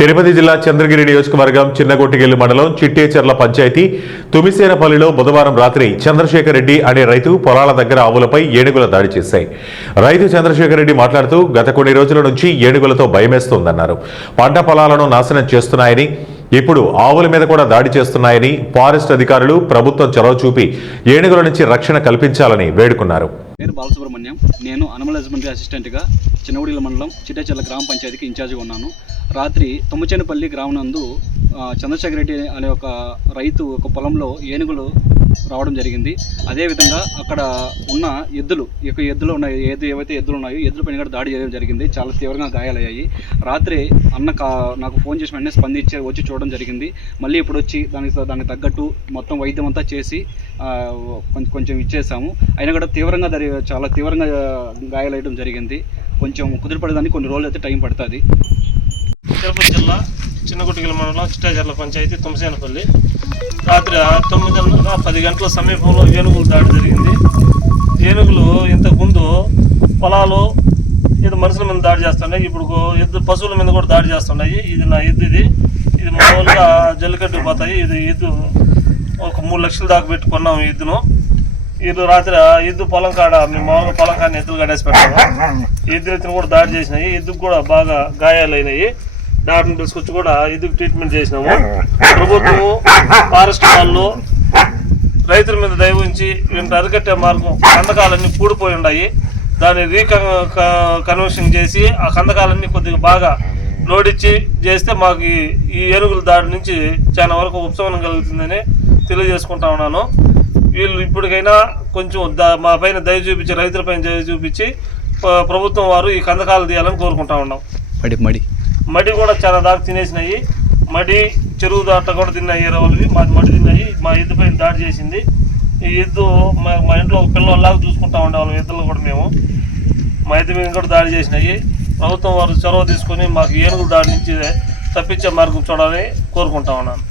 తిరుపతి జిల్లా చంద్రగిరి నియోజకవర్గం చిన్నగొట్టిగెల్లు మండలం చిట్టేచెర్ల పంచాయతీ తుమిసేనపల్లిలో బుధవారం రాత్రి చంద్రశేఖర్ రెడ్డి అనే రైతు పొలాల దగ్గర ఆవులపై ఏనుగుల దాడి చేశాయి. రైతు చంద్రశేఖర్ రెడ్డి మాట్లాడుతూ గత కొన్ని రోజుల నుంచి ఏనుగులతో భయమేస్తోందన్నారు. పంట పొలాలను నాశనం చేస్తున్నాయని, ఇప్పుడు ఆవుల మీద కూడా దాడి చేస్తున్నాయని, ఫారెస్ట్ అధికారులు ప్రభుత్వం చొరవ చూపి ఏనుగుల నుంచి రక్షణ కల్పించాలని వేడుకున్నారు. పేరు బాలసుబ్రహ్మణ్యం. నేను అనిమల్ హస్బెండరీ అసిస్టెంట్గా చిన్నగుడిగెల్లు మండలం చిట్టేచెర్ల గ్రామ పంచాయతీకి ఇన్ఛార్జిగా ఉన్నాను. రాత్రి తుమ్మచేనపల్లి గ్రామం నందు చంద్రశేఖర్ రెడ్డి అనే ఒక రైతు ఒక పొలంలో ఏనుగులు రావడం జరిగింది. అదేవిధంగా అక్కడ ఉన్న ఎద్దులు ఉన్నాయి, ఏవైతే ఎద్దులు ఉన్నాయో ఎద్దుల పైన కూడా దాడి చేయడం జరిగింది. చాలా తీవ్రంగా గాయాలయ్యాయి. రాత్రి నాకు ఫోన్ చేసి వెంటనే స్పందించి వచ్చి చూడడం జరిగింది. మళ్ళీ ఇప్పుడు వచ్చి దానికి తగ్గట్టు మొత్తం వైద్యం అంతా చేసి కొంచెం ఇచ్చేసాము. అయినా కూడా చాలా తీవ్రంగా గాయాలయ్యడం జరిగింది. కొంచెం కుదిరిపడడానికి కొన్ని రోజులు అయితే టైం పడుతుంది. తిరుపతి జిల్లా చిన్నగొట్టిగెల్లు మండలం చిట్టేచెర్ల పంచాయతీ తుమ్మసేనపల్లి రాత్రి 9:10 గంటల సమీపంలో ఏనుగులు దాడి జరిగింది. ఏనుగులు ఇంతకుముందు పొలాలు మనుషుల మీద దాడి చేస్తున్నాయి, ఇప్పుడు పశువుల మీద కూడా దాడి చేస్తున్నాయి. ఇది నా ఇది మామూలుగా జల్లికట్టుకు పోతాయి. ఇది ఒక 3 లక్షల దాకా పెట్టుకున్నాము ఎద్దును. రాత్రి ఎద్దు పొలం కాడ మేము మామూలుగా పొలం కాడ ఎద్దులు కట్టేసి పెట్టాము. ఎద్దులు కూడా దాడి చేసినాయి. ఎద్దుకు కూడా బాగా గాయాలైనాయి. డాక్టర్ని తీసుకొచ్చి కూడా ఎద్దుకు ట్రీట్మెంట్ చేసినాము. ప్రభుత్వము ఫారెస్ట్ వాళ్ళు రైతుల మీద దయ ఉంచి వీళ్ళని అరికట్టే మార్గం, కందకాలన్నీ పూడిపోయి ఉన్నాయి. దాన్ని కన్వర్షన్ చేసి ఆ కందకాలన్నీ కొద్దిగా బాగా లోడిచ్చి చేస్తే మాకు ఈ ఏనుగుల దాడి నుంచి చాలా వరకు ఉపశమనం కలుగుతుందని తెలియజేసుకుంటా ఉన్నాను. వీళ్ళు ఇప్పటికైనా కొంచెం మా పైన దయ చూపించి, రైతుల పైన దయ చూపించి ప్రభుత్వం వారు ఈ కందకాలు తీయాలని కోరుకుంటా ఉన్నాం. మడి కూడా చాలా దాకా తినేసినాయి. మడి చెరువు దాట కూడా తిన్నాయి. వాళ్ళవి మాది మడి తిన్నాయి. మా ఎద్దు పైన దాడి చేసింది. ఈ ఎద్దు మా ఇంట్లో ఒక పిల్లలాగా చూసుకుంటా ఉండేవాళ్ళం. ఎద్దులు కూడా మేము మా ఎద్దు మీద కూడా దాడి చేసినాయి. ప్రభుత్వం వారు చొరవ తీసుకొని మాకు ఏనుగుల దాడి నుంచి తప్పించే మార్గం చూడాలని కోరుకుంటా ఉన్నాను.